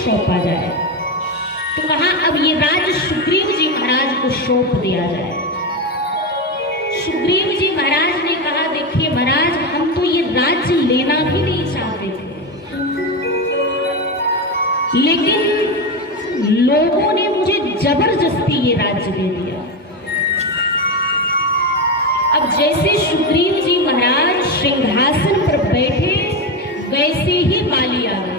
सौंपा जाए। तो कहा अब ये राज सुग्रीव जी महाराज को सौंप दिया जाए। सुग्रीव जी महाराज ने कहा देखिए महाराज, हम तो ये राज्य लेना भी नहीं चाहते थे, लेकिन लोगों ने मुझे जबरदस्ती ये राज्य दे दिया। अब जैसे सुग्रीव जी महाराज सिंहासन पर बैठे, वैसे ही बाली आ गए।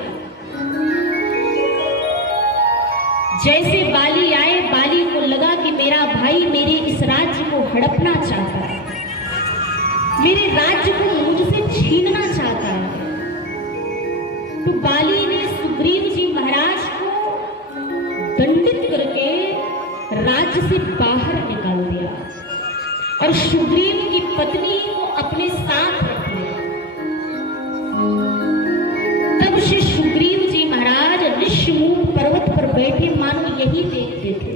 जैसे बाली आए, बाली को लगा कि मेरा भाई मेरे इस राज्य को हड़पना चाहता है, मेरे राज्य को मुझसे छीनना चाहता है। तो बाली ने सुग्रीव जी महाराज को दंडित करके राज्य से बाहर निकाल दिया और सुग्रीव की पत्नी को अपने साथ रख लिया। तब से सुग्रीव जी महाराज ऋषिमुख पर्वत पर बैठे मानो यही देखते थे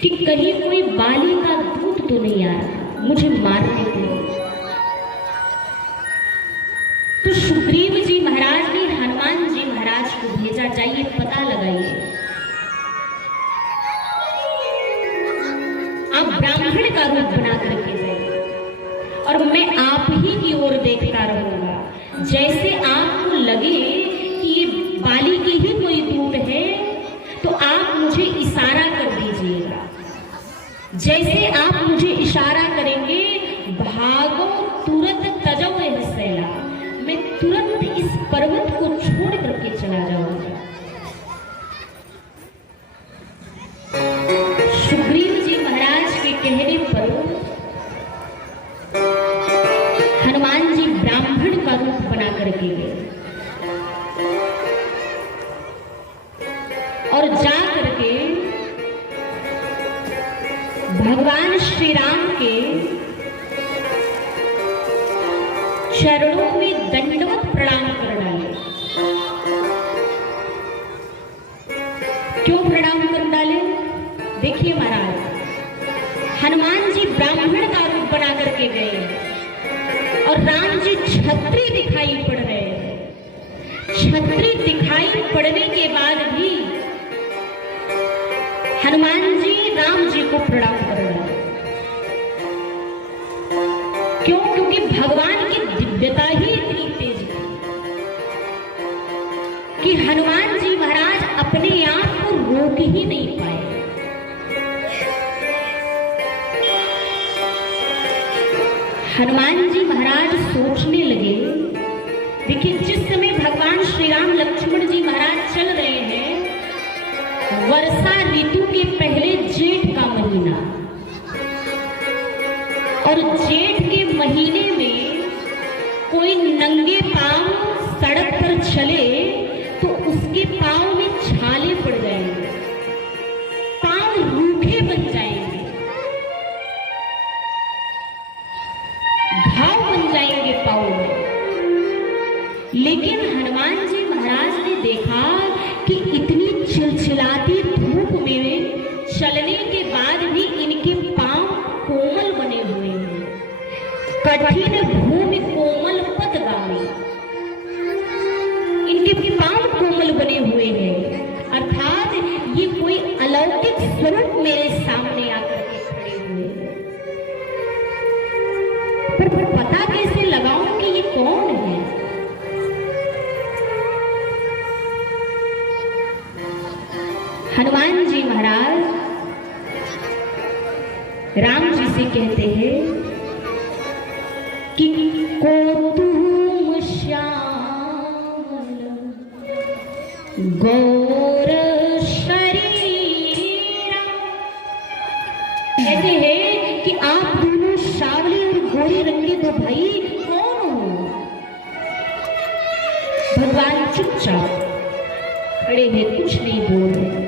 कि कहीं कोई बाली का दूत तो नहीं आ रहा मुझे मारने के लिए। तो सुग्रीव जी महाराज ने हनुमान जी महाराज को भेजा, जाइए पता लगाइए, आप ब्राह्मण का रूप बना करके जाइए और मैं आप ही की ओर देखता रहूंगा। जैसे आपको लगे कि ये बाली के ही कोई दूत है तो आप मुझे इशारा कर दीजिएगा। जैसे आप मुझे इशारा करेंगे, भागो तुरंत तजो हसैला, मैं तुरंत इस पर्वत को छोड़ करके चला जाऊंगा। सुग्रीव जी महाराज के कहने पर हनुमान जी ब्राह्मण का रूप बना करके गए और जा करके भगवान श्री राम के चरणों में दंडवत प्रणाम कर डाले। क्यों प्रणाम कर डाले? देखिए महाराज, हनुमान जी ब्राह्मण का रूप बना करके गए और राम जी छत्री दिखाई पड़ रहे हैं। छत्री दिखाई पड़ने के बाद भी हनुमान जी राम जी को प्रणाम कर रहे हैं। क्यों? क्योंकि भगवान की दिव्यता ही इतनी तेज थी कि हनुमान जी महाराज अपने आप को रोक ही नहीं पाए। हनुमान जी महाराज सोचने लगे, देखिए जिस समय भगवान श्री राम लक्ष्मण जी महाराज चल रहे हैं, वर्षा ऋतु के पहले जेठ का महीना, और जेठ के महीने में कोई नंगे पांव सड़क पर चले तो उसके पांव में छाले पड़ जाएंगे, पांव रूखे बन जाएंगे, घाव बन जाएंगे पांव में। लेकिन हनुमान जी महाराज ने देखा कि इतनी चिलचिलाती धूप में चलने के बाद भी इनके पांव कोमल बने हुए हैं। कठिन भूमि कोमल पदगामी, इनके पांव कोमल बने हुए हैं, अर्थात ये कोई अलौकिक स्वरूप मेरे सामने आकर के खड़े हुए हैं। पर पता कैसे लगाऊं कि ये कौन है? हनुमान जी महाराज राम जी से कहते हैं कि कोतुम श्यामल गौर शरीर, कहते हैं कि आप दोनों सावले और गोरे रंग के दो भाई कौन हो? भगवान चुपचाप खड़े हैं, कुछ नहीं बोल रहे।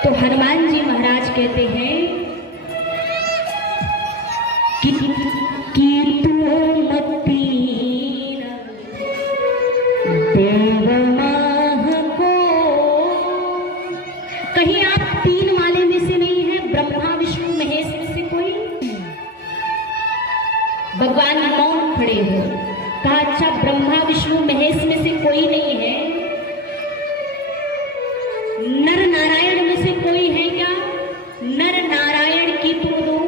तो हनुमान जी महाराज कहते हैं कि कहीं आप तीन माले में से नहीं है, ब्रह्मा विष्णु महेश में से कोई? भगवान मौन खड़े हो, कहा अच्छा ब्रह्मा विष्णु महेश में से कोई नहीं है? नर नारायण में से कोई है क्या? नर नारायण की तुम दो।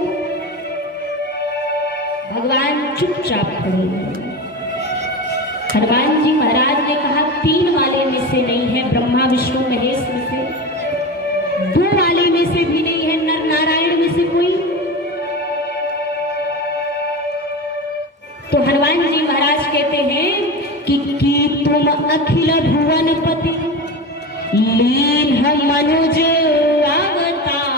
भगवान चुपचाप खड़े हैं। हनुमान जी महाराज ने कहा 3 वाले में से नहीं है, ब्रह्मा विष्णु महेश में से, 2 वाले में से भी नहीं है, नर नारायण में से कोई। तो हनुमान जी महाराज कहते हैं कि तुम अखिल भुवन पति लीन मनुज अवतार।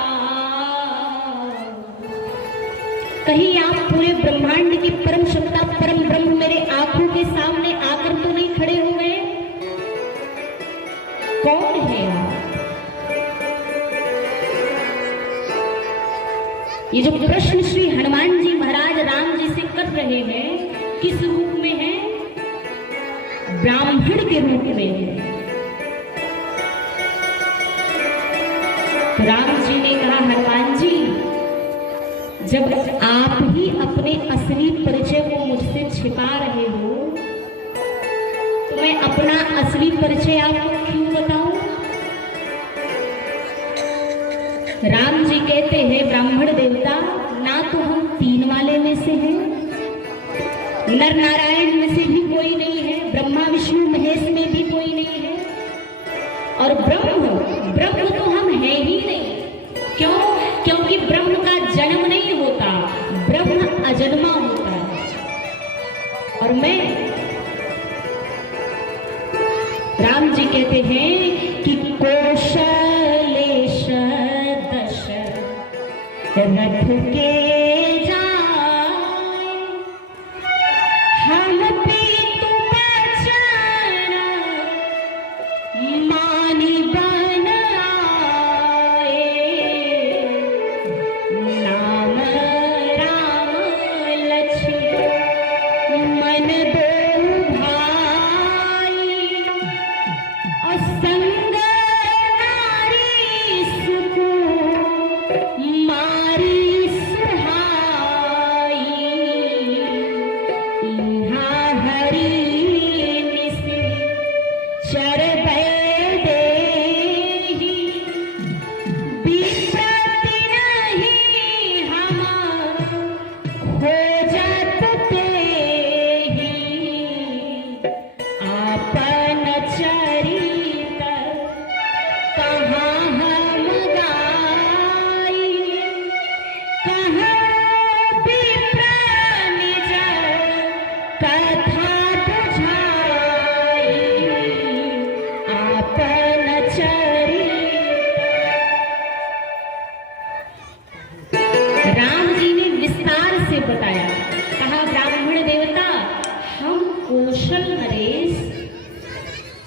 कहीं आप पूरे ब्रह्मांड की परम सत्ता परम ब्रह्म मेरे आंखों के सामने आकर तो नहीं खड़े हो गए? कौन है आप? ये जो प्रश्न श्री हनुमान जी महाराज राम जी से कर रहे हैं, किस रूप में है? ब्राह्मण के रूप में है। राम जी ने कहा हनुमान जी, जब आप ही अपने असली परिचय को मुझसे छिपा रहे हो, तो मैं अपना असली परिचय आपको क्यों बताऊं? राम जी कहते हैं ब्राह्मण देवता, ना तो हम 3 वाले में से हैं, नर नारायण में से भी कोई नहीं है, ब्रह्मा विष्णु महेश में भी कोई नहीं है, और ब्रह्म तो हम हैं ही नहीं। क्यों? क्योंकि ब्रह्म का जन्म नहीं होता, ब्रह्म अजन्मा होता है। और मैं, राम जी कहते हैं कि कौशलेश दशरथ के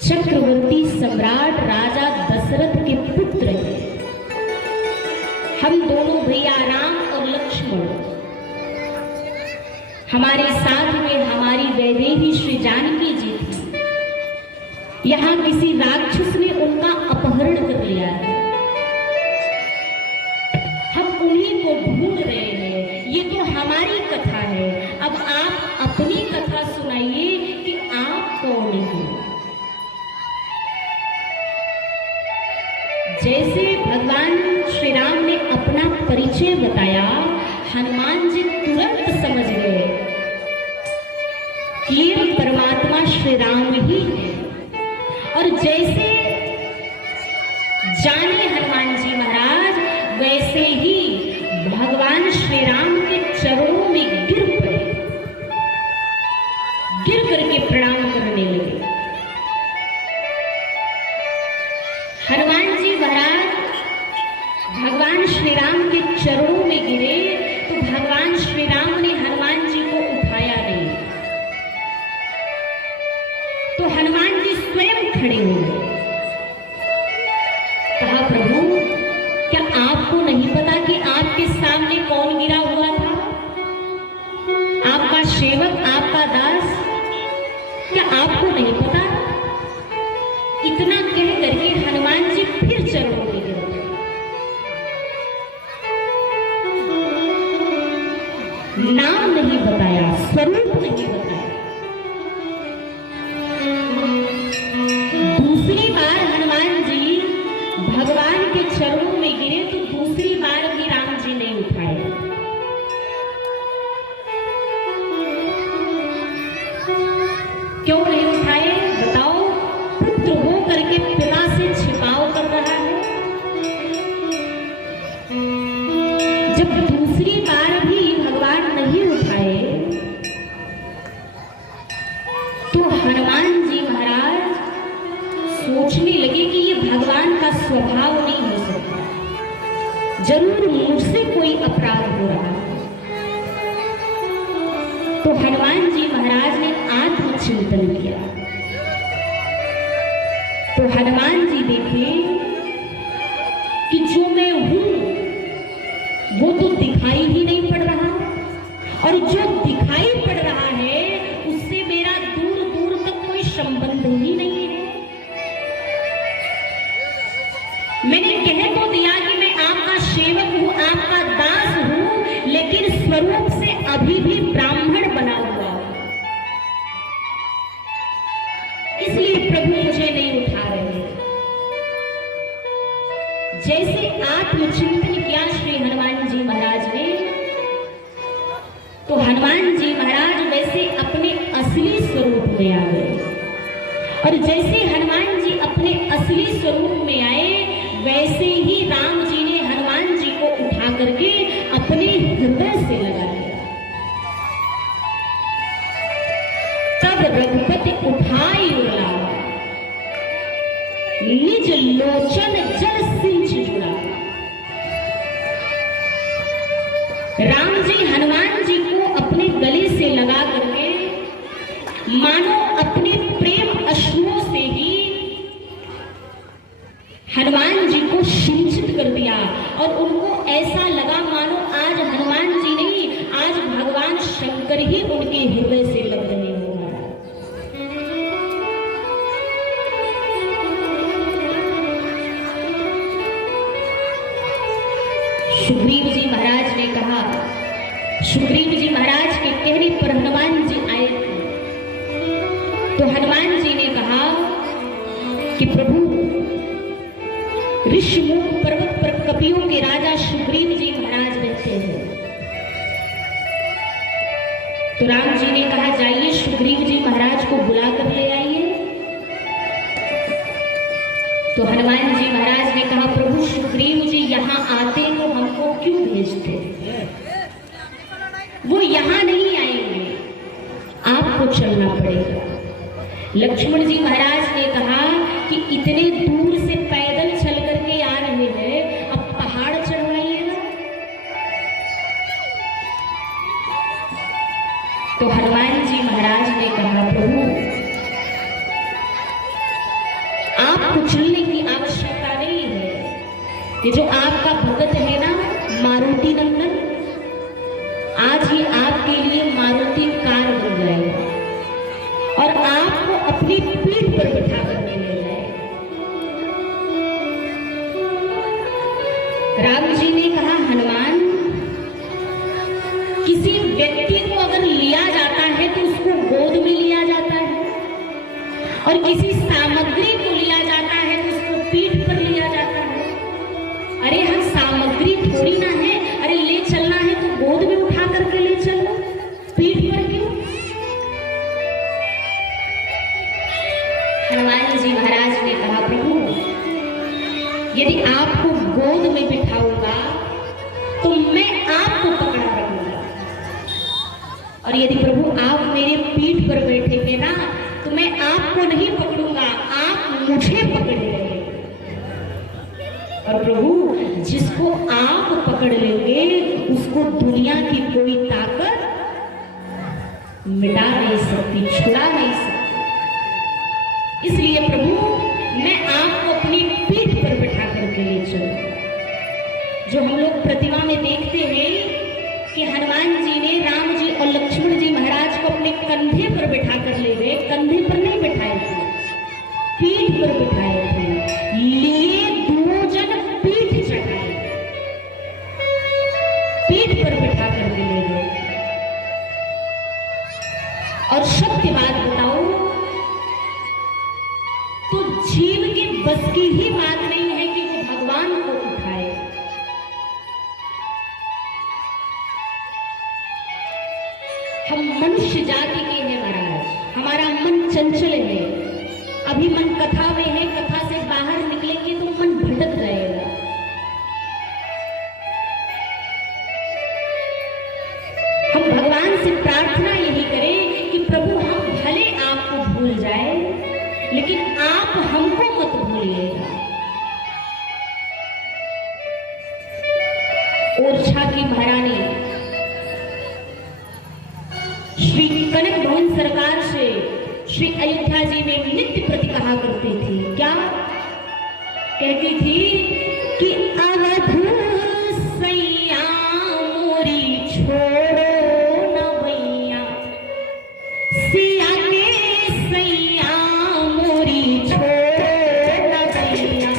चक्रवर्ती सम्राट राजा दशरथ के पुत्र हैं। हम दोनों भैया राम और लक्ष्मण, हमारे साथ में हमारी वैदेही श्री जानकी जी थी। यहाँ किसी राक्षस ने उनका अपहरण कर लिया है, हम उन्हीं को ढूंढ रहे हैं। ये तो हमारी कथा है। अब आप अपनी कथा सुनाइए कि आप कौन हैं। जैसे भगवान श्री राम ने अपना परिचय बताया, हनुमान जी तुरंत समझ गए कि ये परमात्मा श्री राम ही है। और जैसे जाने हनुमान जी महाराज, वैसे ही भगवान श्री राम के चरणों में गिर पड़े, गिर करके प्रणाम करने लगे। हनुमान जी महाराज भगवान श्री राम के चरणों में गिरे तो भगवान श्री राम ने हनुमान जी को उठाया नहीं, तो हनुमान जी स्वयं खड़े हो गए। कहा प्रभु, क्या आपको नहीं पता कि आपके सामने कौन गिरा हुआ था? आपका सेवक, आपका दास। क्या आपको नहीं पता? इतना कह करके हनुमान जी फिर चरणों में गिर गए। नाम नहीं बताया, स्वरूप नहीं बताया। भगवान के चरणों में गिरे तो दूसरी बार भी राम जी नहीं उठाए। क्यों नहीं उठाए बताओ? पुत्र हो करके पिता से छिपाव कर रहा है। जब दूसरी बार भी भगवान नहीं उठाए तो हनुमान जी महाराज सोचने लगे कि ये भगवान का स्वभाव नहीं हो सकता, जरूर मुझसे कोई अपराध हो रहा है। तो हनुमान जी महाराज ने आत्मचिंतन किया। तो हनुमान जी देखे कि जो मैं हूं वो तो दिखाई ही नहीं पड़ रहा, और जो दिखाई पड़ रहा है उससे मेरा दूर दूर तक कोई संबंध ही नहीं है। मैंने कह तो दिया कि मैं आपका सेवक हूं, आपका दास हूं, लेकिन स्वरूप से अभी भी ब्राह्मण बना हुआ, इसलिए प्रभु मुझे नहीं उठा रहे। जैसे आत्मचिंतन किया श्री हनुमान जी महाराज ने, तो हनुमान जी महाराज वैसे अपने असली स्वरूप में आ गए। और जैसे हनुमान जी अपने असली स्वरूप में आए, वैसे ही राम जी ने हनुमान जी को उठा करके अपने हृदय से लगा लिया। तब रघुपति उठाई उड़ावा, निज लोचन जल सिंच जुड़ा। राम जी हनुमान जी को अपने गले से लगा करके मानो अपने प्रेम अश्रुओं से ही हनुमान जी को सिंचित कर दिया, और उनको ऐसा लगा मानो आज हनुमान जी नहीं, आज भगवान शंकर ही उनके हृदय से लग रहे हो। सुग्रीव जी महाराज ने कहा, सुग्रीव जी महाराज के कहने पर हनुमान जी आए थे। तो हनुमान जी ने कहा कि प्रभु, ऋषिमुख पर्वत पर कपियों के राजा सुग्रीव जी महाराज रहते हैं। तो राम जी ने कहा जाइए सुग्रीव जी महाराज को बुला कर ले आइए। तो हनुमान जी महाराज ने कहा प्रभु, सुग्रीव जी यहाँ आते तो हमको क्यों भेजते? वो यहाँ नहीं आएंगे, आपको चलना पड़ेगा। लक्ष्मण जी महाराज ने कहा कि इतने दूर से पैदल चल करके आ रहे हैं, अब पहाड़ चढ़वाइएगा। तो हनुमान जी महाराज ने कहा प्रभु, आपको चलने की आवश्यकता नहीं है। ये जो आपका भगत है ना मारुति नंदन, आज ये आपके लिए मारुति कार बन जाएगा और आपको अपनी पीठ पर बिठा करके ले जाएगा। राम जी ने कहा हनुमान, किसी व्यक्ति को अगर लिया जाता है तो उसको गोद में लिया जाता है, और किसी सामग्री को लिया जाता है तो उसको पीठ पर लिया जाता है। अरे हम सामग्री थोड़ी ना है, अरे ले चलना है तो गोद में उठा करके ले चलो, पीठ पर क्यों? हनुमान जी महाराज ने कहा प्रभु, यदि आपको गोद में बिठाऊंगा तो मैं आपको पकड़ा रहूंगा, और यदि प्रभु आप मेरे पीठ पर बैठेंगे ना तो मैं आपको नहीं पकड़ूंगा, आप मुझे पकड़ लेंगे। और प्रभु, जिसको आप पकड़ लेंगे उसको दुनिया की कोई ताकत मिटा नहीं सकती, छुड़ा नहीं सकती। इसलिए प्रभु, मैं आपको अपनी पीठ पर बिठा करके ले चलूंगा। जो हम लोग प्रतिमा में देखते हैं कि हनुमान जी ने राम जी और लक्ष्मण जी महाराज को अपने कंधे पर बिठा कर ले गए, कंधे पर नहीं बिठाए थे, पीठ पर बिठाए थे, लिए दो जन पीठ चढ़ाए, पीठ पर बिठा कर ले गए। और सत्य बात बताओ तो जीव के बस की ही बात नहीं है कि वो मनुष्य जाति के हैं महाराज, हमारा मन चंचल है। अभी मन कथा में है, कथा से बाहर निकलेंगे तो मन भटक जाएगा। हम भगवान से प्रार्थना यही करें कि प्रभु हम भले आपको भूल जाए, लेकिन आप हमको मत भूलिएगा। ओरछा की महारानी श्री कनक भवन सरकार से श्री अयोध्या जी में नित्य प्रति कहा करती थी। क्या कहती थी कि अवध सैया मोरी छोड़ो न भैया, सिया के सैया मोरी छोड़ो न भैया।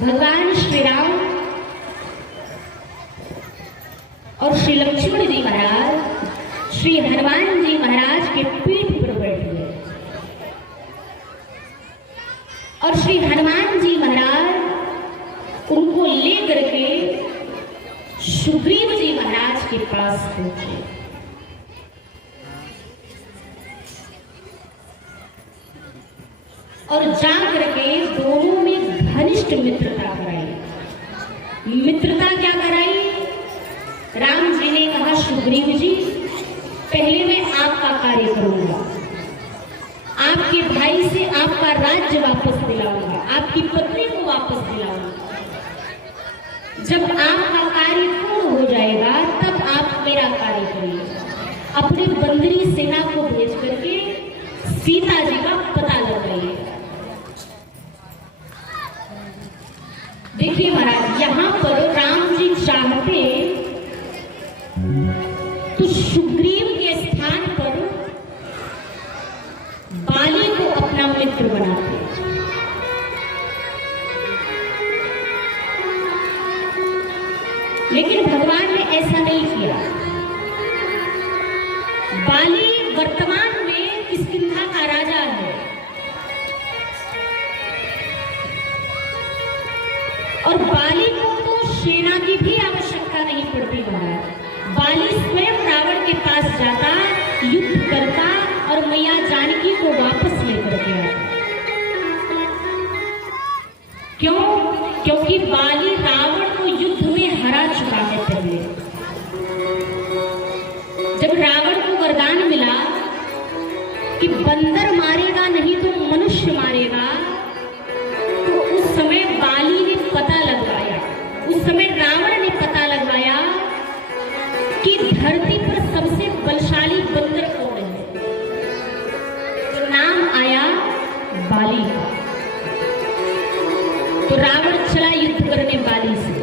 भगवान श्री राम और श्री लक्ष्मण जी महाराज श्री हनुमान जी महाराज के पीठ पर बैठे और श्री हनुमान जी महाराज उनको लेकर के सुग्रीव जी महाराज के पास सोचिए। और जाकर के दोनों में घनिष्ठ मित्रता कराई। मित्रता क्या कराई? राम जी ने कहा, सुग्रीव जी, पहले मैं आपका कार्य करूंगा, आपके भाई से आपका राज्य वापस दिलाऊंगा, आपकी पत्नी को वापस दिलाऊंगा। जब आपका कार्य पूर्ण हो जाएगा तब आप मेरा कार्य करिए। अपने बंदरी सेना को भेज करके सीता जी का पता लगाइए। देखिए महाराज, यहाँ पर राम जी चाहते तो सुग्रीव के स्थान पर बाली को अपना मित्र बनाते, लेकिन भगवान ने ऐसा नहीं किया। बाली वर्तमान में किष्किंधा का राजा है और बाली को तो सेना की भी आवश्यकता नहीं पड़ती। बाली स्वयं रावण के पास जाता, युद्ध करता और मैया जानकी को वापस लेकर के आता। क्यों? क्योंकि बाली रावण को युद्ध में हरा चुका है पहले। जब रावण को वरदान मिला कि बंदर मारेगा नहीं तो मनुष्य मारेगा, तो उस समय बाली ने पता लगवाया, उस समय रावण ने पता लगवाया कि धरती पर सबसे बलशाली बंदर कौन है। तो नाम आया बाली का। तो रावण चला युद्ध करने बाली से।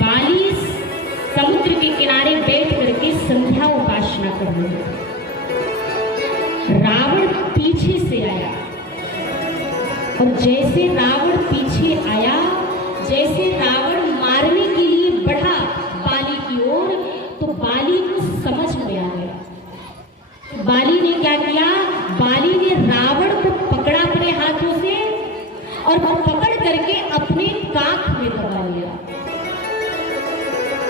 बाली समुद्र के किनारे बैठ करके संध्या उपासना कर रहे हैं। रावण पीछे से आया और जैसे रावण पीछे आया, जैसे रावण मारने के लिए बढ़ा बाली की ओर, तो बाली को समझ में आ गया। तो बाली ने क्या किया? बाली ने रावण को पकड़ा अपने हाथों से और पकड़ करके अपने काख में दबा लिया।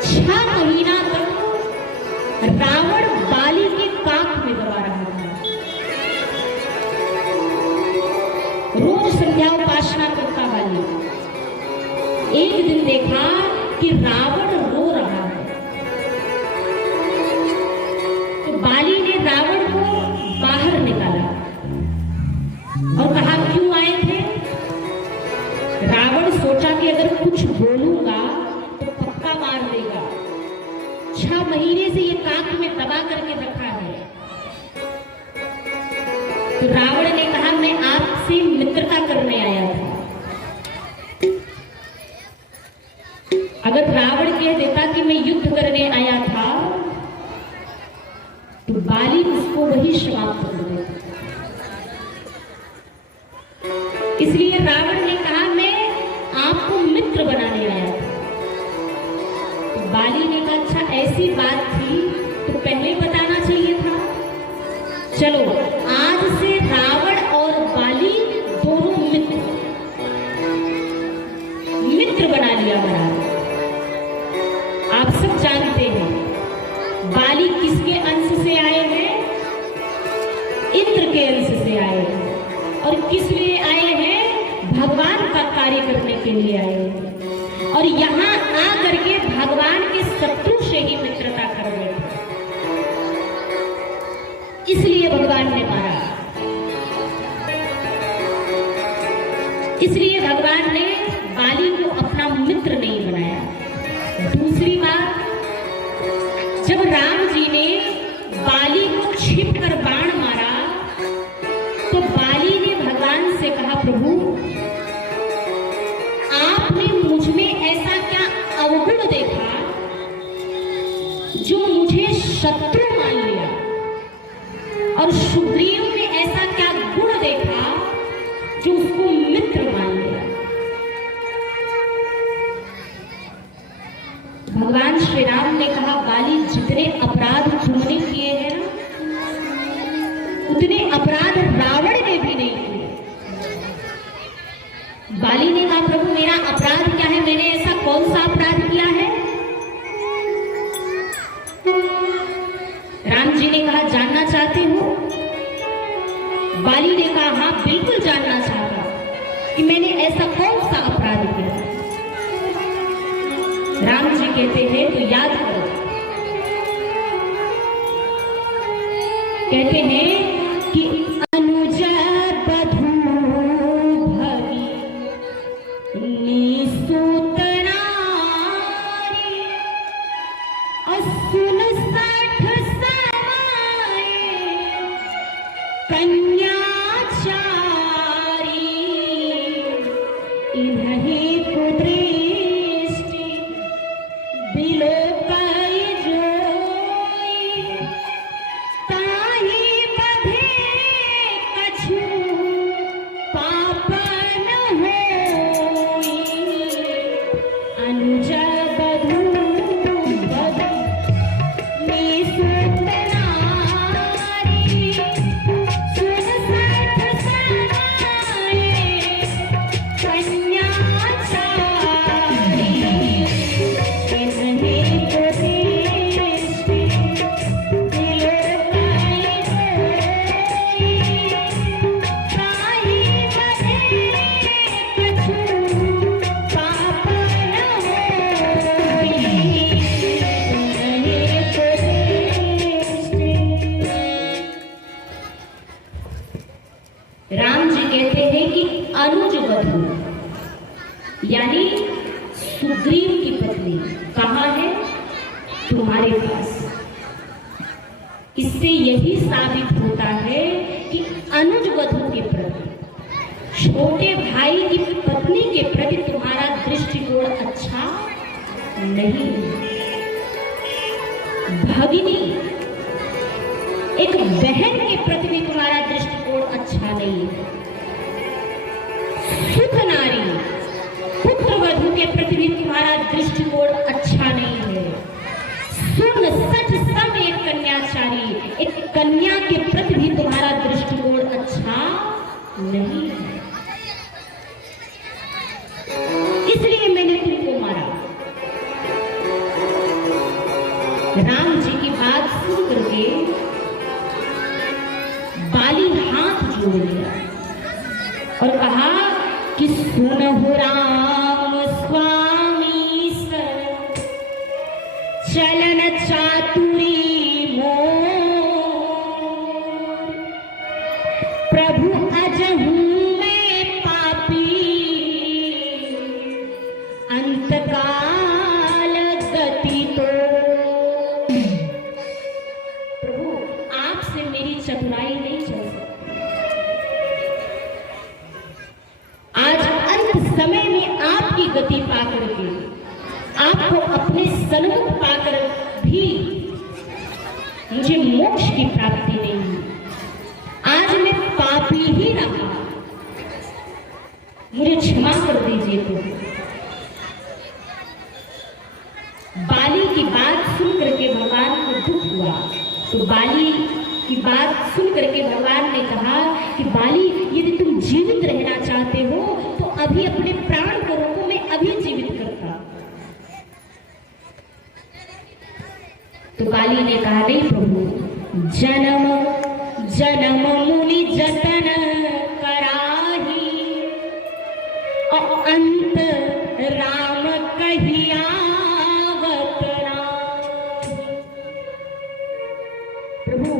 6 महीना तक रावण बाली के काख में दबा रहा था। रोज संध्या उपासना करता बाली। एक दिन देखा कि रावण रो रहा है, तो बाली ने रावण को बाहर निकाला और कहा, क्यों आए थे? रावण सोचा कि अगर कुछ बोलूंगा तो पक्का मार देगा। 6 महीने से ये काख में दबा करके रखा है। तो रावण ने कहा, मैं आपसे मित्रता करने आया था। अगर रावण कह देता कि मैं युद्ध करने आया था, तो बाली उसको वही समाप्त कर देता। इसलिए रावण ने कहा, मैं आपको मित्र बनाने आया था। तो बाली ने कहा, अच्छा ऐसी बात थी तो पहले बताना चाहिए था। चलो, आज से रावण और बाली दोनों मित्र बना लिया महाराज। आप सब जानते हैं बाली किसके अंश से आए हैं? इंद्र के अंश से आए हैं। और किस लिए आए हैं? भगवान का कार्य करने के लिए आए हैं। और यहां आकर के भगवान के शत्रु से ही मित्रता कर रहे थे, इसलिए भगवान ने मारा। इसलिए भगवान ने बाली को अपना मित्र नहीं बनाया। दूसरी बात, जब राम जी ने बाली को छिपकर बाण मारा, तो बाली ने भगवान से कहा, प्रभु आपने मुझ में ऐसा क्या अवगुण देखा जो मुझे शत्रु मान लिया, और सुग्रीव ने ऐसा क्या गुण देखा जो उसको मित्र मान लिया। भगवान श्री राम ने कहा, बाली जितने अपराध तुमने किए हैं ना, उतने अपराध रावण ने भी नहीं किए। बाली ने कहा, प्रभु मेरा अपराध क्या है? मैंने ऐसा कौन सा अपराध किया है? जी ने कहा जानना चाहते हो? बाली ने कहा हाँ बिल्कुल जानना चाहता कि मैंने ऐसा कौन सा अपराध किया। राम जी कहते हैं तो याद करो। कहते हैं कि अनुज बधू भगी निसूत नारी असुन साठ समाये कन्याचारी इन्हीं कुदृष्टि बिलोकई जोई ताहि बधे कछु पाप न होई अनुज बधू बधू निसूत नारी सुन साठ समाये कन्याचारी इन्हीं कुदृष्टि बिलोकई राम जी कहते हैं कि अनुज वधू यानी सुग्रीव की पत्नी कहाँ है? तुम्हारे पास। इससे यही साबित होता है कि अनुज वधू के प्रति, छोटे भाई की पत्नी के प्रति तुम्हारा दृष्टिकोण अच्छा नहीं है। भगिनी एक बहन के प्रति भी तुम्हारा दृष्टिकोण अच्छा नहीं है। सुत नारी पुत्र वधू के प्रति भी तुम्हारा दृष्टिकोण अच्छा नहीं है। सुन सठ सम एक कन्याचारी, एक कन्या के प्रति भी तुम्हारा दृष्टिकोण अच्छा नहीं है। इसलिए मैंने तुमको मारा। राम जी की बात सुन करके बाली हाथ जोड़ लिया और कहा कि सुनहु राम स्वामी सर चलन चातुरी मोर प्रभु अजहू में पापी अंतकाल गति तो। प्रभु आपसे मेरी चतुराई नहीं चल सकती। आज अंत समय में आपकी गति पाकर के, आपको अपने सन्मुख पाकर भी मुझे मोक्ष की प्राप्ति नहीं हुई। आज मैं पापी ही रहा, मुझे क्षमा कर दीजिए। तो बाली की बात सुन करके भगवान को दुख हुआ। तो बाली की बात सुन करके भगवान ने कहा कि बाली यदि तुम जीवित रहना चाहते हो तो अभी अपने प्राण को रोको, मैं अभी जीवित करता। तो बाली ने कहा नहीं प्रभु, जन्म जन्म मुनि जतन कराही और अंत राम कहियावत राही। प्रभु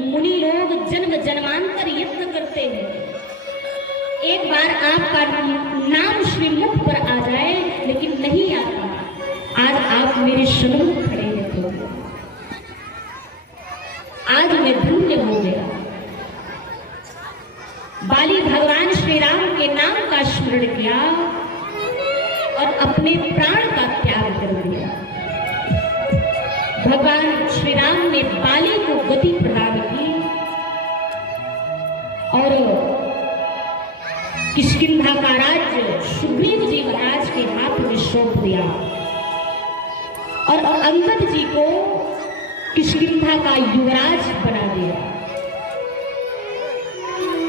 मुनि लोग जन्म जन्मांतर यत्न करते हैं, एक बार आपका नाम श्री मुख पर आ जाए, लेकिन नहीं आता। आज आप मेरे सन्मुख खड़े हैं प्रभु, आज मैं धन्य हो गया। बाली भगवान श्री राम के नाम का स्मरण किया और अपने प्राण का त्याग कर दिया। भगवान श्री राम ने बाली को गति प्रदान की और किष्किंधा का राज्य सुग्रीव जी महाराज के हाथ में सौंप दिया और अंगद जी को किष्किंधा का युवराज बना दिया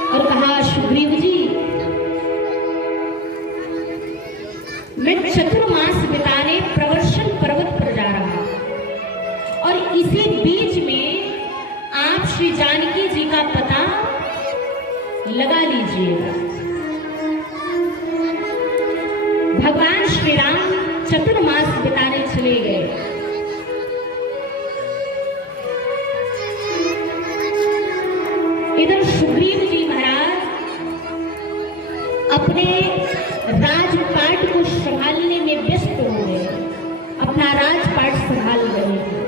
और कहा सुग्रीव जी, मैं चतुर्मास बिताने प्रवर्षण पर्वत पर जा रहा और इसी बीच में लगा लीजिएगा। भगवान श्री राम चतुर्मास बिताने चले गए। इधर सुग्रीव जी महाराज अपने राजपाट को संभालने में व्यस्त हो गए, अपना राजपाट संभाल रहे हैं।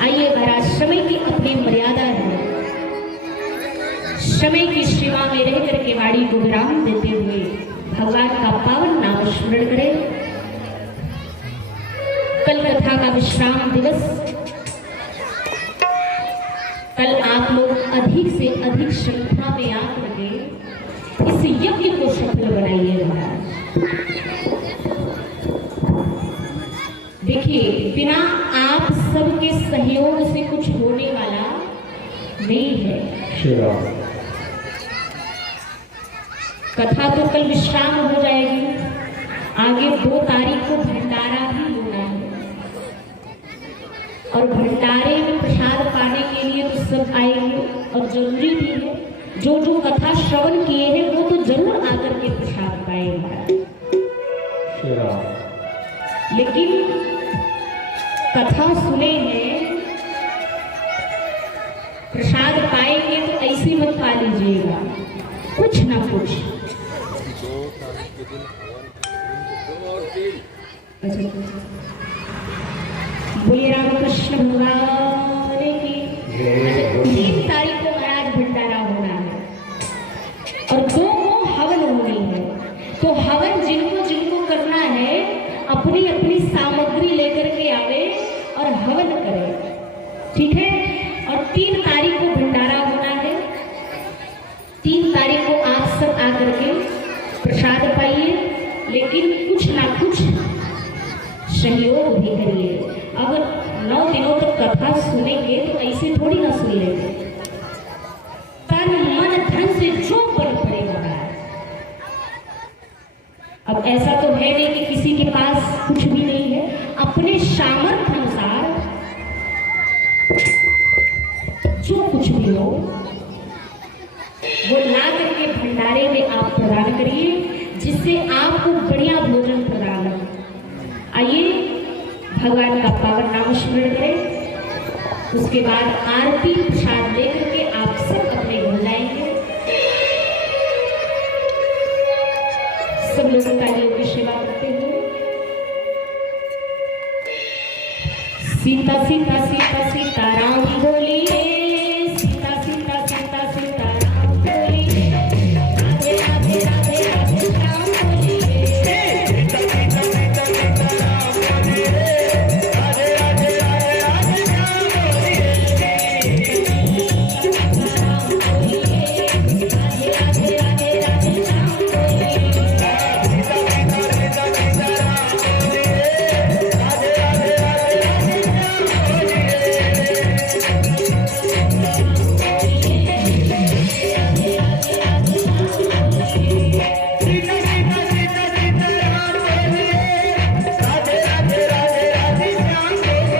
आइए महाराज, समय की अपनी मर्यादा है, समय की सेवा में रह करके वाणी को विराम देते हुए भगवान का पावन नाम स्मरण करें। कल कथा का विश्राम दिवस, कल आप लोग अधिक से अधिक संख्या में आकर के इस यज्ञ को सफल बनाइए महाराज। देखिए, बिना आप सबके सहयोग से कुछ होने वाला नहीं है। कथा तो कल विश्राम हो जाएगी, आगे 2 तारीख को भंडारा भी होना है और भंडारे में प्रसाद पाने के लिए तो सब आएंगे और जरूरी भी है। जो जो कथा श्रवण किए हैं वो तो जरूर आकर के प्रसाद पाएंगे, लेकिन कथा सुने हैं, प्रसाद पाएंगे तो ऐसी मत पा लीजिएगा, कुछ ना कुछ। बोलिए रामकृष्ण भगवान की। 3 तारीख को महाराज भंडारा होना है और 2 को हवन होनी है। तो हवन जिनको जिनको करना है अपनी अपनी सामग्री लेकर के आवे और हवन करे, ठीक है। और 3 तारीख को भंडारा होना है। 3 तारीख को आप सब आकर के प्रसाद पाइए, लेकिन कुछ ना कुछ सहयोग भी करिए। अगर 9 दिनों तक कथा सुनेंगे तो ऐसे थोड़ी ना सुन लेंगे, तन मन धन से जो बल पड़ेगा। अब ऐसा तो है नहीं कि किसी के पास कुछ भी नहीं है, अपने सामर्थ्य अनुसार जो कुछ भी हो वो ला करके भंडारे में आप प्रदान करिए, जिससे आपको बढ़िया भोजन प्रदान हो। आइए भगवान का पावन नाम स्मरण करें, उसके बाद आरती प्रसाद लेकर के आप सब अपने घर जाएंगे। सब लोग तालियों की सेवा करते हुए सीता सीता सीता सीताराम बोलिए, सीता सीता सीता सीताराम बोलिए, राधे राधे राधे राधे श्याम बोलिए।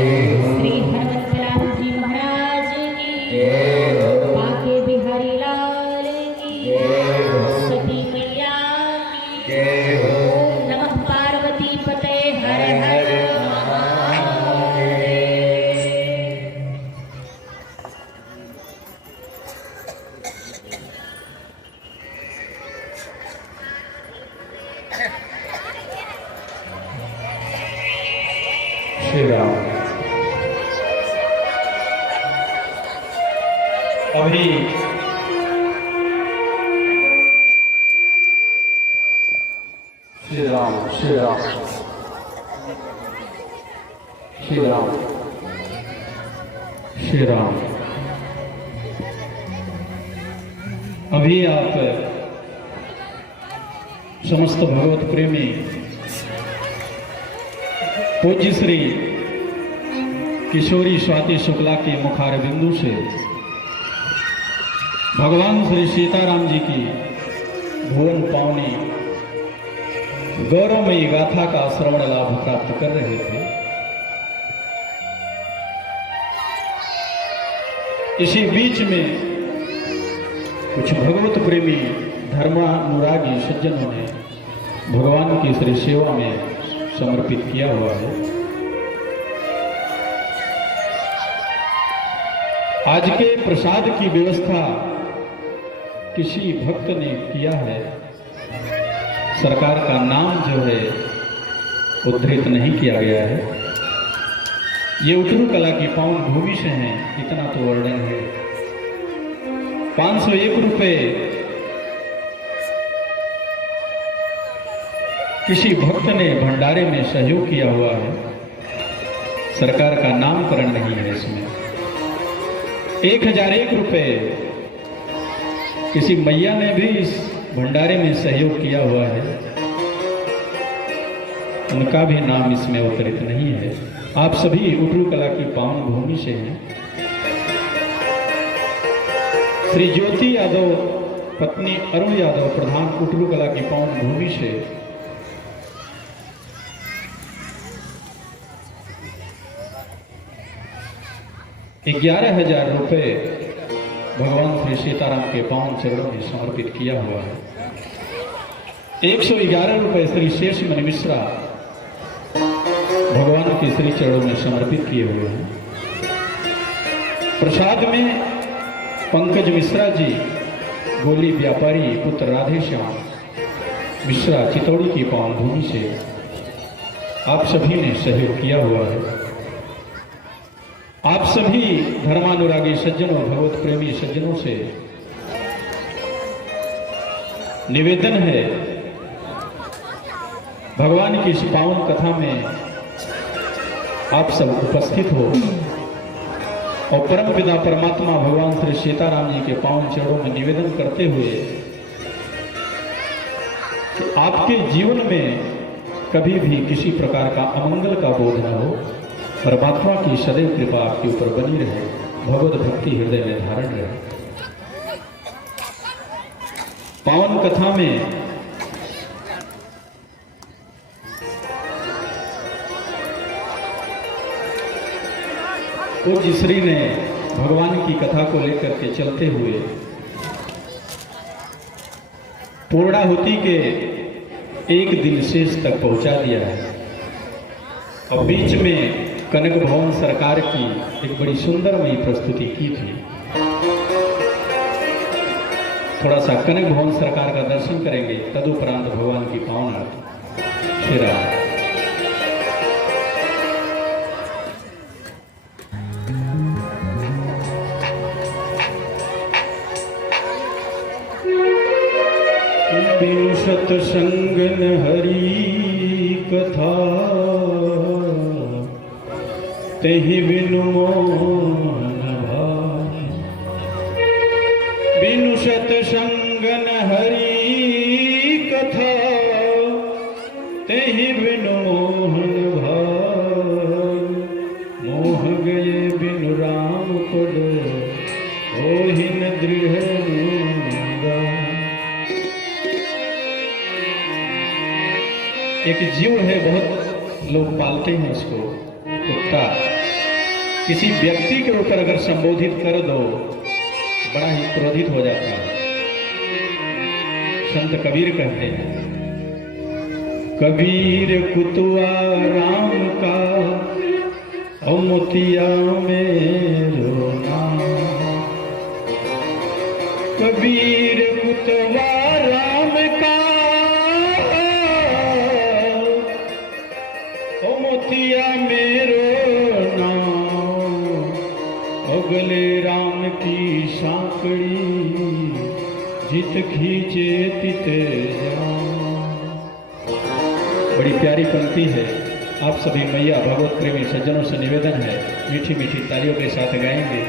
श्री हनुमंतलाल जी महाराज की, बाके बिहारी लाल की, सती मैया की। ओम नमः पार्वती पते हर हर महादेव। श्री राम। अभी श्री राम श्री राम श्री राम श्री राम। अभी आप समस्त भगवत प्रेमी पूज्य श्री किशोरी स्वाति शुक्ला के मुखार बिंदु से भगवान श्री सीताराम जी की भुवन पावनी गौरवमयी गाथा का श्रवण लाभ प्राप्त कर रहे थे। इसी बीच में कुछ भगवत प्रेमी धर्मानुरागी सज्जनों ने भगवान की श्री सेवा में समर्पित किया हुआ है। आज के प्रसाद की व्यवस्था किसी भक्त ने किया है। सरकार का नाम जो है उद्धृत नहीं किया गया है। ये उतरू कला की पावन भूमि से हैं, इतना तो वर्णन है। 501 रुपए किसी भक्त ने भंडारे में सहयोग किया हुआ है। सरकार का नामकरण नहीं है इसमें। 1001 रुपए किसी मैया ने भी इस भंडारे में सहयोग किया हुआ है। उनका भी नाम इसमें उद्धृत नहीं है। आप सभी उटरू कला की पावन भूमि से हैं। श्री ज्योति यादव पत्नी अरुण यादव प्रधान उटरू कला की पावन भूमि से 11,000 रुपए भगवान श्री सीताराम के पावन चरणों में समर्पित किया हुआ है। 111 रुपए श्री शेषमणि मिश्रा भगवान के श्री चरणों में समर्पित किए हुए हैं। प्रसाद में पंकज मिश्रा जी गोली व्यापारी पुत्र राधेश्याम मिश्रा चितौड़ी की पावन भूमि से आप सभी ने सहयोग किया हुआ है। आप सभी धर्मानुरागी सज्जनों भगवत प्रेमी सज्जनों से निवेदन है, भगवान की इस पावन कथा में आप सब उपस्थित हो और परम पिता परमात्मा भगवान श्री सीताराम जी के पावन चरणों में निवेदन करते हुए कि आपके जीवन में कभी भी किसी प्रकार का अमंगल का बोध न हो। परमात्मा की सदैव कृपा आपके ऊपर बनी रहे, भगवत भक्ति हृदय में धारण रहे। पावन कथा में पूज्य श्री ने भगवान की कथा को लेकर के चलते हुए पूर्णाहुति के एक दिन शेष तक पहुंचा दिया है। और बीच में कनक भवन सरकार की एक बड़ी सुंदरमयी प्रस्तुति की थी। थोड़ा सा कनक भवन सरकार का दर्शन करेंगे, तदुपरांत भगवान की पावन आरती। श्री राम। सत्संगन हरि कथा तेहि बिनु मोहन भाई। बिनु सत्संगन हरि कथा तेहि बिनु मोहन भाई। मोह गए बिनु राम पद होहि न दृढ़। एक जीव है, बहुत लोग पालते हैं उसको, कुत्ता। किसी व्यक्ति के ऊपर अगर संबोधित कर दो बड़ा ही क्रोधित हो जाता है। संत कबीर कहते हैं, कबीर कुतवा राम का ओ मोतिया मेरो नाम। कबीर कुतवा राम का ओ मोतिया मेरो नाम। अगले राम की सांकड़ी जित खींचे तित जाम। बड़ी प्यारी पंक्ति है। आप सभी मैया भगवत प्रेमी सज्जनों से निवेदन है, मीठी मीठी तालियों के साथ गाएंगे।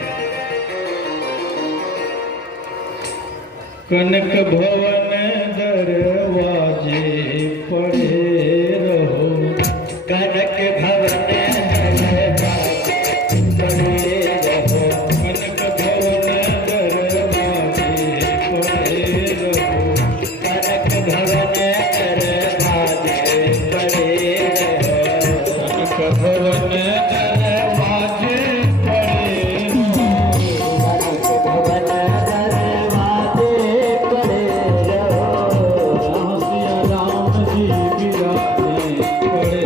कनक भवन दरवाजे पड़े रहो, कनक भवन दरवाजे पड़े रहो, कनक भवन दरवाजे पड़े रहो, कनक भवन दरवाजे पड़े रहो, कनक भवन दरवाजे पड़े रहो, सिया राम जी बिराजे पड़े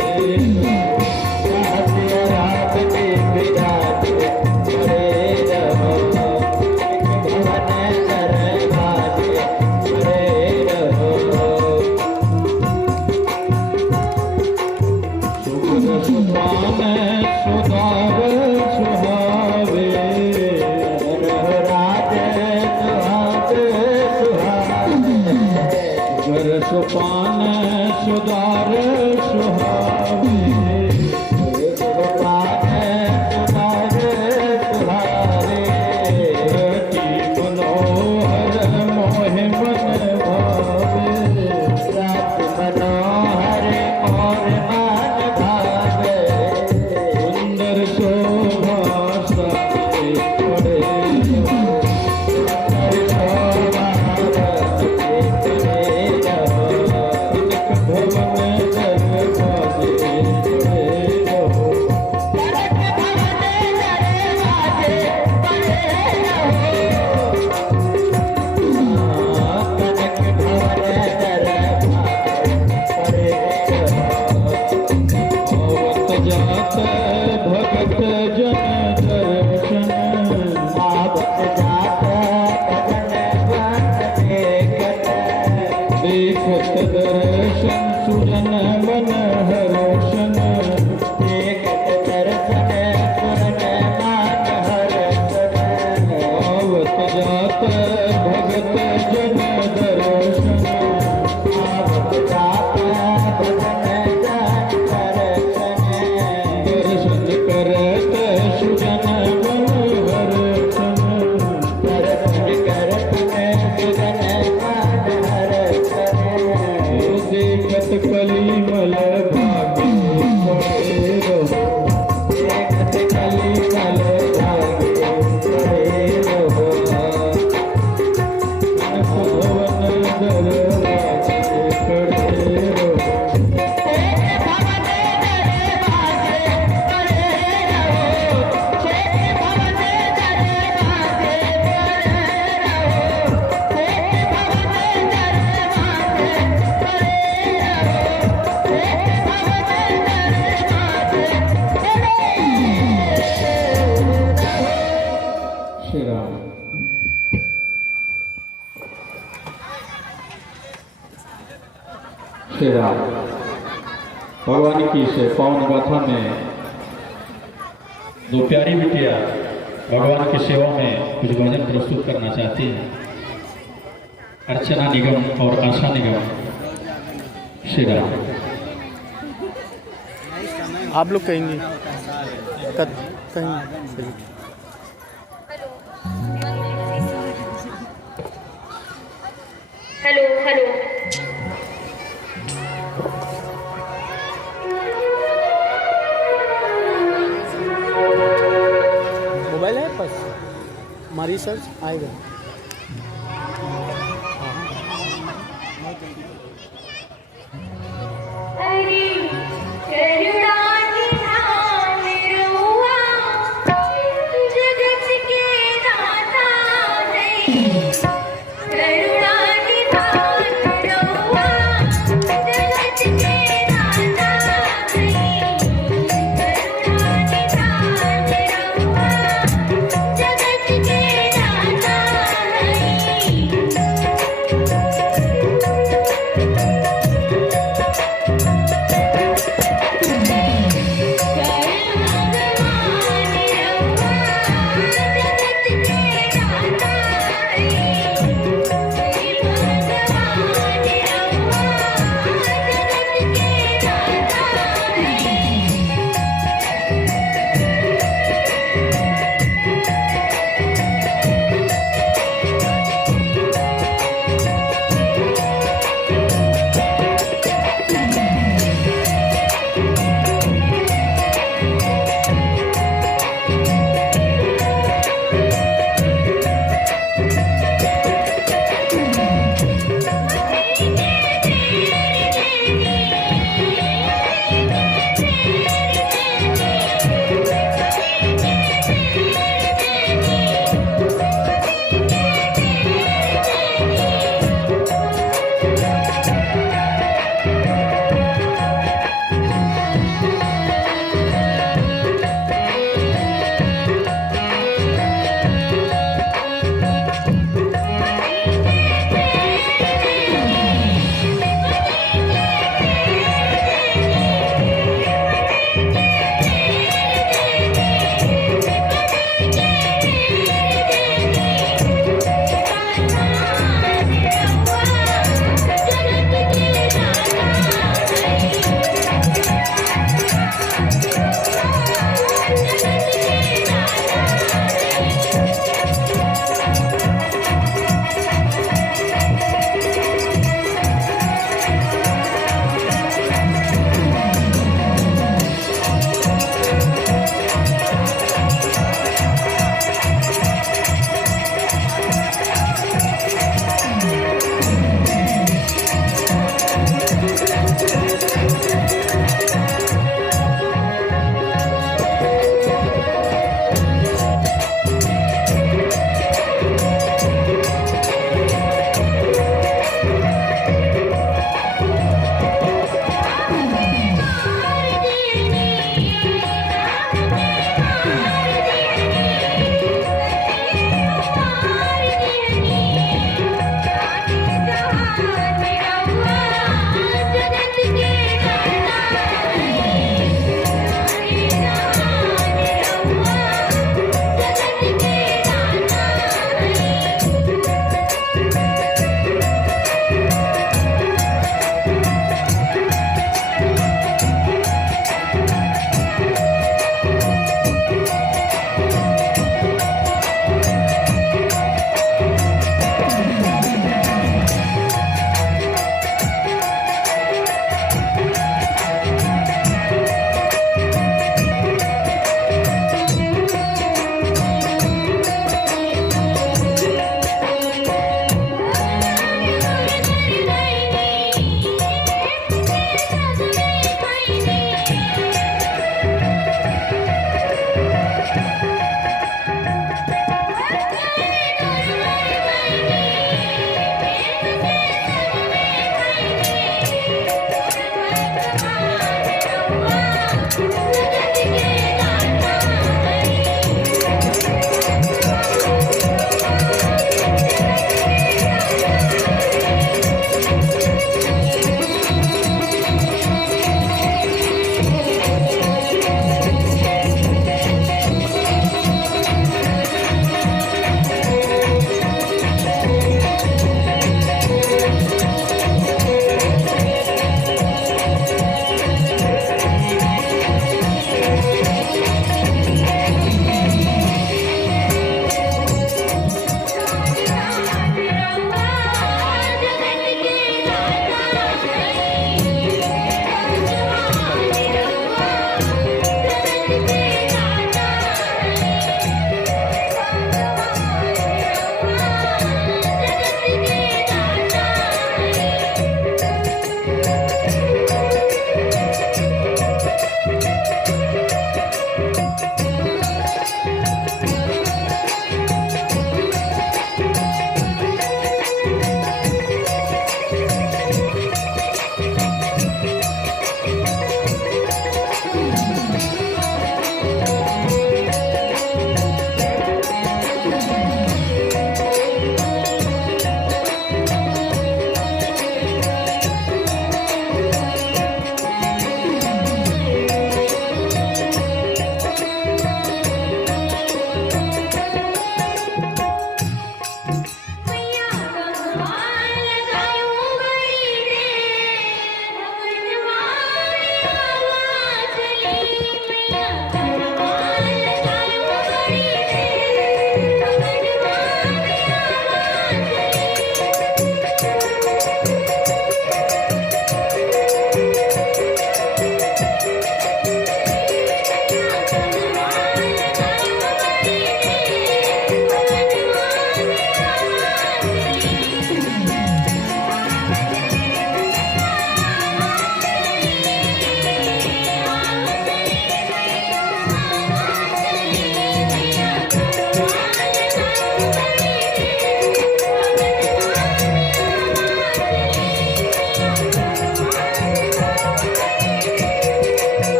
सोपान सुधार सुहावे, मनोहर मोहि मन भावे, मनोहर मोहि मन भावे, सुंदर शोभा साजे पड़े भगत जन दर्शन, देखत दर्शन सुजन मन हर्षण, देखत दर्शन सुजन मन हर्षण, आवत जात भगत जन दर्शन, आवत जात भगत जन दर्शन, दर्शन करत सुजन मन हर्षण, दर्शन करत सुजन मन हर्षण, देखत कलिमल भागे पड़े रहो, देखत कलिमल भागे पड़े रहो, कनक भवन दरवाजे पड़े रहो, श्री राम। श्री राम। भगवान की इस पावन गाथा में दो प्यारी बिटिया भगवान की सेवा में कुछ भजन प्रस्तुत करना चाहती हैं, अर्चना निगम और आशा निगम। श्री राम। आप लोग कहेंगे कहीं हेलो हेलो। मोबाइल है बस हमारी सर्च आएगा। अरे करुणा निधान रुआ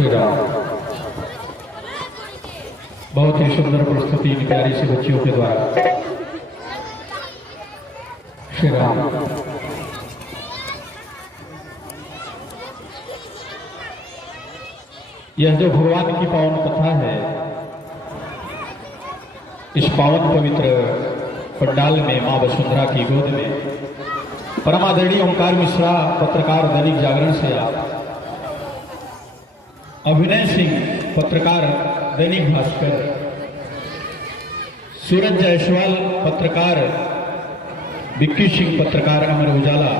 श्री राम। बहुत ही सुंदर प्रस्तुति इन प्यारी सी बच्चियों के द्वारा। श्री राम। यह जो भगवान की पावन कथा है, इस पावन पवित्र पंडाल में मां वसुंधरा की गोद में परमादरणीय ओंकार मिश्रा पत्रकार दैनिक जागरण से आप, अभिनय सिंह पत्रकार दैनिक भास्कर, सूरज जायसवाल पत्रकार, विक्की सिंह पत्रकार अमर उजाला,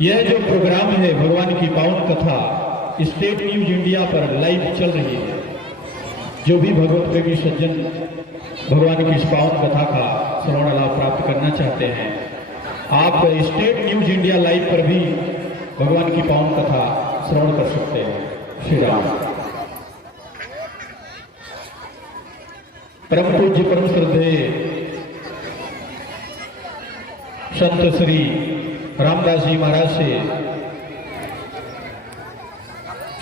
यह जो प्रोग्राम है भगवान की पावन कथा स्टेट न्यूज इंडिया पर लाइव चल रही है। जो भी भगवत प्रेमी सज्जन भगवान की इस पावन कथा का श्रवण लाभ प्राप्त करना चाहते हैं, आप स्टेट न्यूज इंडिया लाइव पर भी भगवान की पावन कथा श्रवण कर सकते हैं। श्री राम। परम पूज्य परम श्रद्धेय संत श्री रामदास जी महाराज से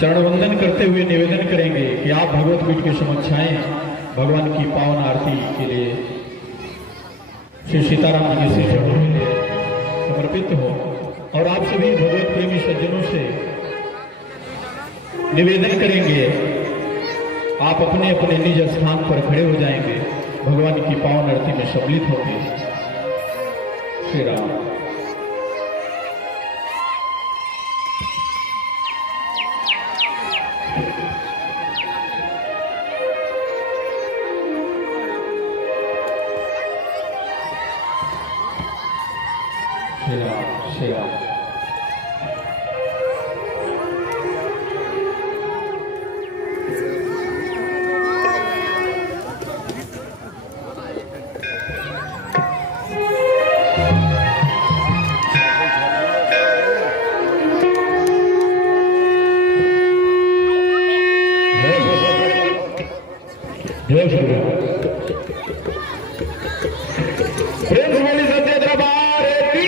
चरण वंदन करते हुए निवेदन करेंगे कि आप भगवत पीठ के समक्ष आएं, भगवान की पावन आरती के लिए श्री सीताराम जी के श्री चरणों में समर्पित हो। और आप सभी भगवत प्रेमी सज्जनों से निवेदन करेंगे, आप अपने अपने निज स्थान पर खड़े हो जाएंगे, भगवान की पावन आरती में सम्मिलित होंगे। श्री राम। श्री राम। श्री राम। जय श्री राम। प्रेम वाली सत्य दरबार की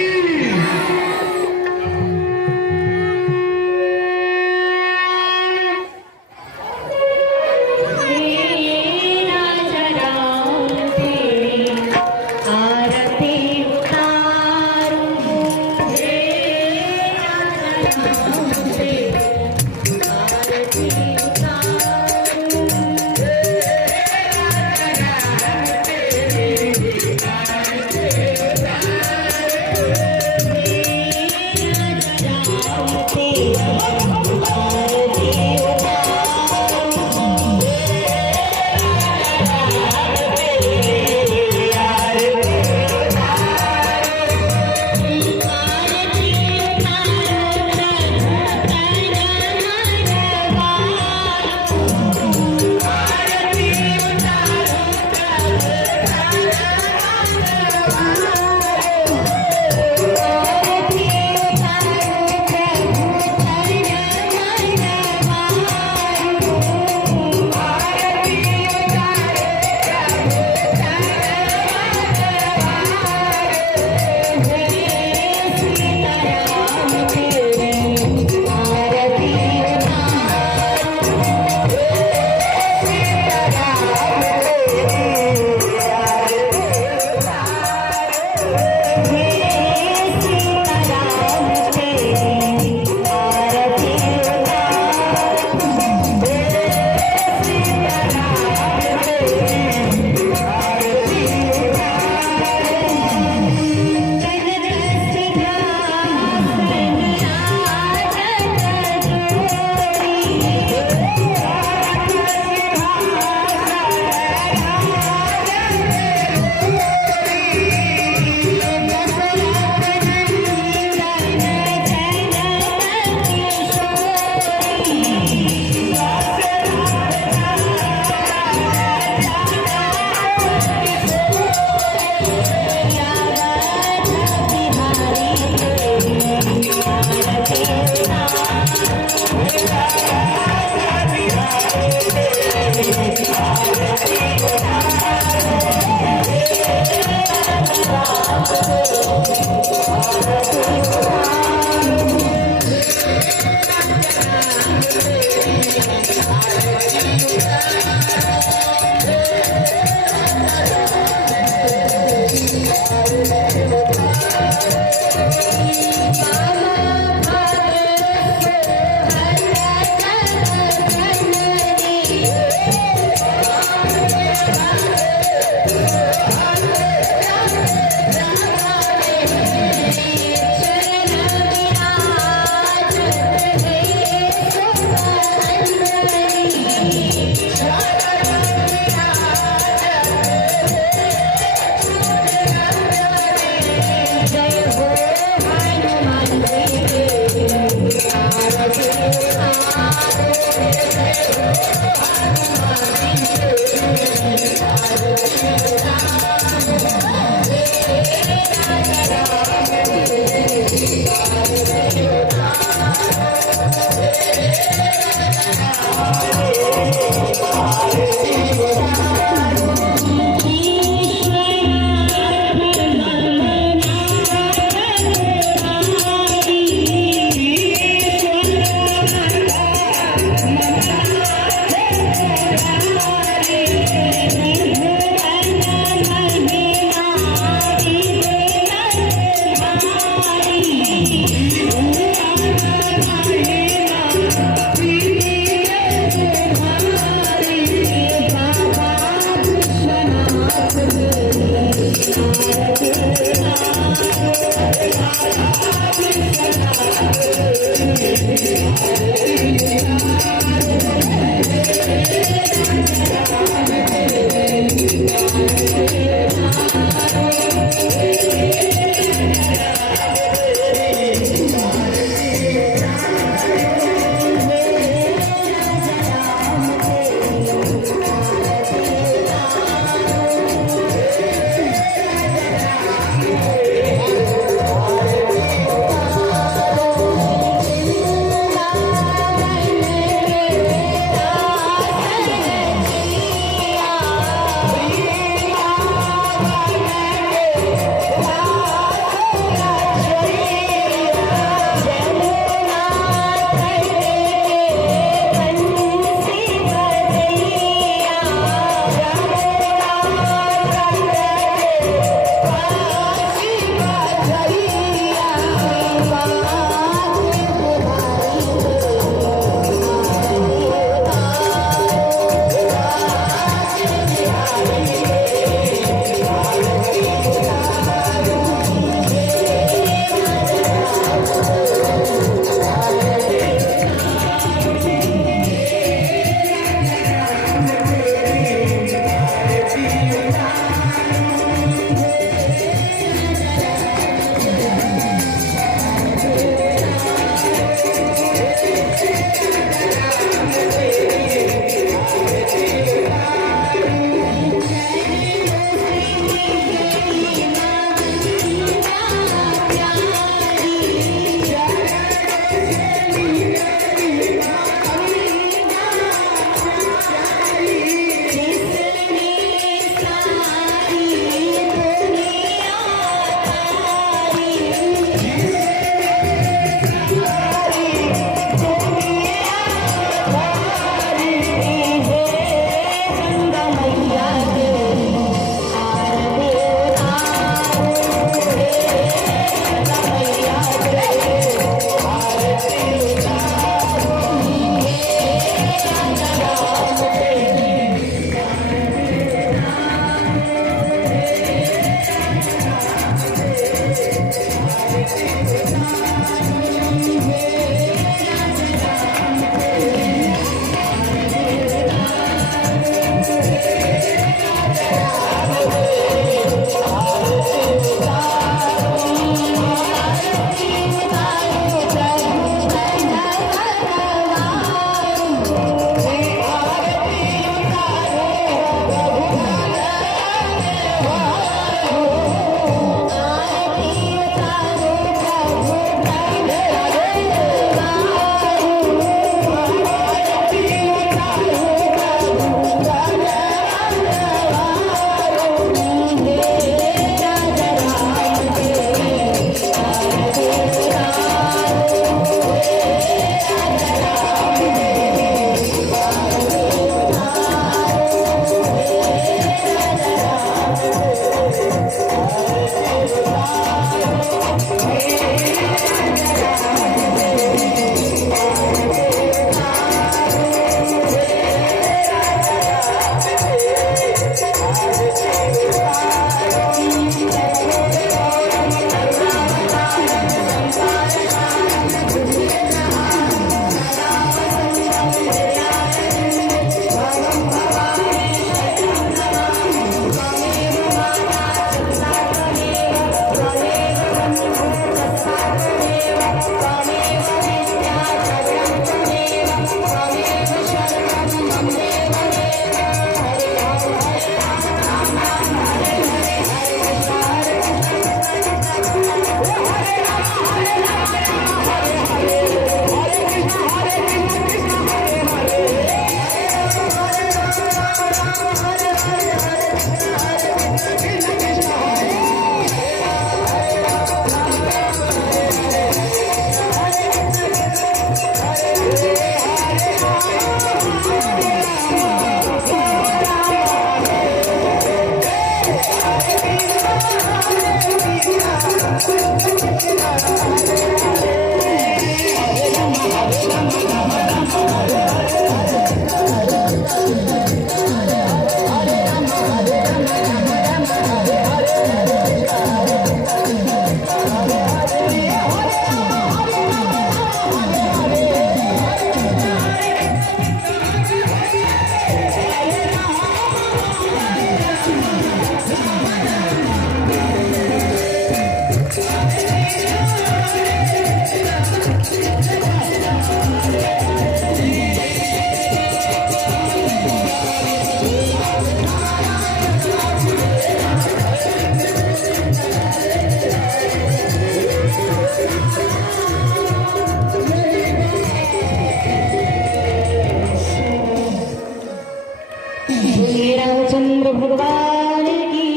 रामचंद्र भगवान की,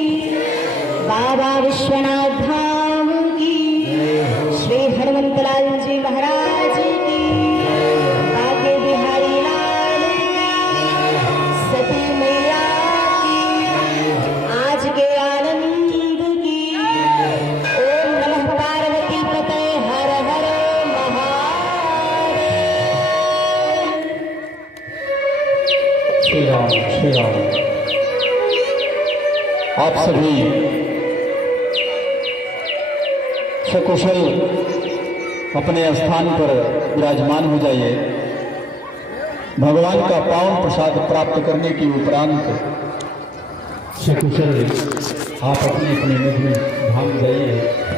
बाबा विश्वनाथ धाम की, श्री हनुमंतलाल जी महाराज की, बाके बिहारी लाल की, सती मैया की, आज के आनंद की। ओम नमः पार्वती पते हर हर महादेव। श्री राम श्री राम। आप सभी सकुशल अपने स्थान पर विराजमान हो जाइए। भगवान का पावन प्रसाद प्राप्त करने के उपरांत सकुशल आप अपने अपने निज में धाम जाइए।